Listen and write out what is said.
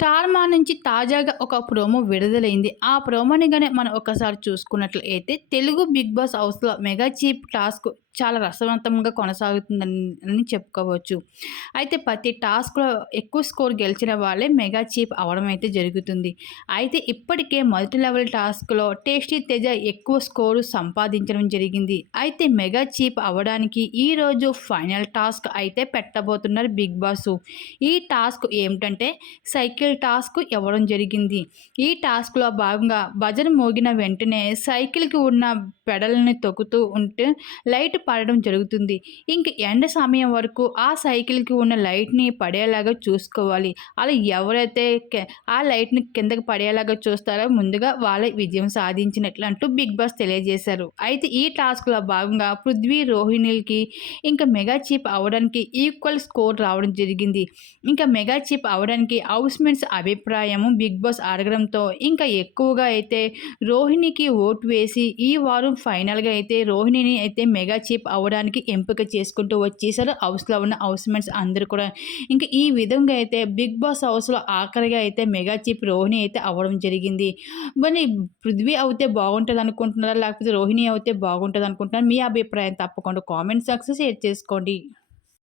Star మా నుంచి తాజాగా ఒక ప్రోమో విడుదలైంది. ఆ ప్రోమోని గాని మనం ఒకసారి చూసుకున్నట్లయితే తెలుగు బిగ్ బాస్ హౌస్‌లో మెగా చీఫ్ టాస్క్ చాలా రసవంతంగా కొనసాగుతుందని చెప్పుకోవచ్చు. అయితే ప్రతి టాస్క్‌లో ఎక్కువ స్కోర్ గెలిచిన వాళ్ళే మెగా చీఫ్ అవ్వడం అయితే జరుగుతుంది. అయితే ఇప్పటికే మల్టీ లెవెల్ టాస్క్‌లో టేస్టీ తేజ ఎక్కువ స్కోరు సంపాదించడం జరిగింది. అయితే మెగా చీఫ్ అవ్వడానికి ఈరోజు ఫైనల్ టాస్క్ అయితే పెట్టబోతున్నారు బిగ్ బాసు. ఈ టాస్క్ ఏమిటంటే సైకిల్ టాస్క్ ఇవ్వడం జరిగింది. ఈ టాస్క్‌లో భాగంగా బజర్ మోగిన వెంటనే సైకిల్‌కి ఉన్న పెడల్ని తొక్కుతూ ఉంటే లైట్ పడడం జరుగుతుంది. ఇంక ఎండ్ సమయం వరకు ఆ సైకిల్‌కి ఉన్న లైట్‌ని పడేలాగా చూసుకోవాలి. అలా ఎవరైతే ఆ లైట్‌ని కిందకి పడేలాగా చూస్తారో ముందుగా వాళ్ళే విజయం సాధించినట్లు అంటూ బిగ్ బాస్ తెలియజేశారు. అయితే ఈ టాస్క్‌లో భాగంగా పృథ్వీ, రోహిణిలకి ఇంకా మెగా చీఫ్ అవ్వడానికి ఈక్వల్ స్కోర్ రావడం జరిగింది. ఇంకా మెగా చీఫ్ అవ్వడానికి హౌస్‌మేట్స్ అభిప్రాయము బిగ్ బాస్ అడగడంతో ఇంకా ఎక్కువగా అయితే రోహిణికి ఓటు వేసి ఈ వారం ఫైనల్‌గా అయితే రోహిణిని అయితే మెగా చీఫ్ అవ్వడానికి ఎంపిక చేసుకుంటూ వచ్చేసారు హౌస్‌లో ఉన్న హౌస్‌మేట్స్ అందరూ కూడా. ఇంకా ఈ విధంగా అయితే బిగ్ బాస్ హౌస్‌లో ఆఖరిగా అయితే మెగా చీఫ్ రోహిణి అయితే అవ్వడం జరిగింది. మరి పృథ్వీ అవుతే బాగుంటదనుకుంటున్నారా? లేకపోతే రోహిణి అవుతే బాగుంటదనుకుంటున్నారా? మీ అభిప్రాయం తప్పకుండా కామెంట్ సెక్షన్‌లో షేర్ చేసుకోండి.